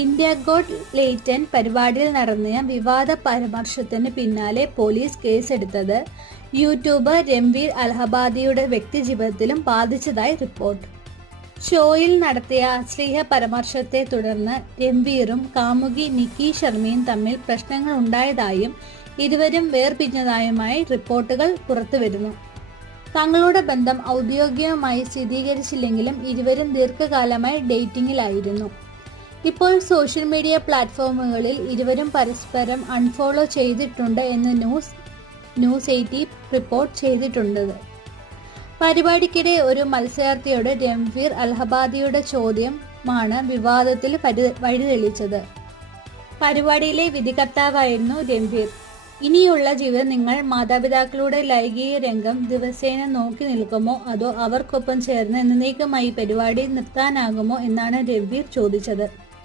India got latent പരിപാടിയിൽ നടന്ന വിവാദ പരാമർശത്തിന് പിന്നാലെ പോലീസ് കേസെടുത്തത് യൂട്യൂബർ രൺവീർ അലഹബാദിയുടെ വ്യക്തിജീവിതത്തിലും ബാധിച്ചതായി റിപ്പോർട്ട്. ഷോയിൽ നടത്തിയ അശ്ലീല പരാമർശത്തെ തുടർന്ന് രൺവീറും കാമുകി നിക്കി ശർമ്മയും തമ്മിൽ പ്രശ്നങ്ങൾ ഉണ്ടായതായും ഇരുവരും വേർപിരിഞ്ഞതായുമായി റിപ്പോർട്ടുകൾ പുറത്തുവരുന്നു. തങ്ങളുടെ ബന്ധം ഔദ്യോഗികമായി സ്ഥിരീകരിച്ചില്ലെങ്കിലും ഇരുവരും ദീർഘകാലമായി ഡേറ്റിംഗിലായിരുന്നു. ഇപ്പോൾ സോഷ്യൽ മീഡിയ പ്ലാറ്റ്ഫോമുകളിൽ ഇരുവരും പരസ്പരം അൺഫോളോ ചെയ്തിട്ടുണ്ട് എന്ന് ന്യൂസ് 18 റിപ്പോർട്ട് ചെയ്തിട്ടുണ്ട്. പരിപാടിക്കിടെ ഒരു മത്സരാർത്ഥിയോട് രൺവീർ അലഹബാദിയുടെ ചോദ്യമാണ് വിവാദത്തിൽ വഴിതെളിച്ചത്. പരിപാടിയിലെ വിധികർത്താവായിരുന്നു രൺവീർ. ഇനിയുള്ള ജീവിതം നിങ്ങൾ മാതാപിതാക്കളുടെ ലൈംഗിക രംഗം ദിവസേന നോക്കി നിൽക്കുമോ അതോ അവർക്കൊപ്പം ചേർന്ന് എന്നേക്കുമായി പരിപാടി നിർത്താനാകുമോ എന്നാണ് രൺവീർ ചോദിച്ചത്.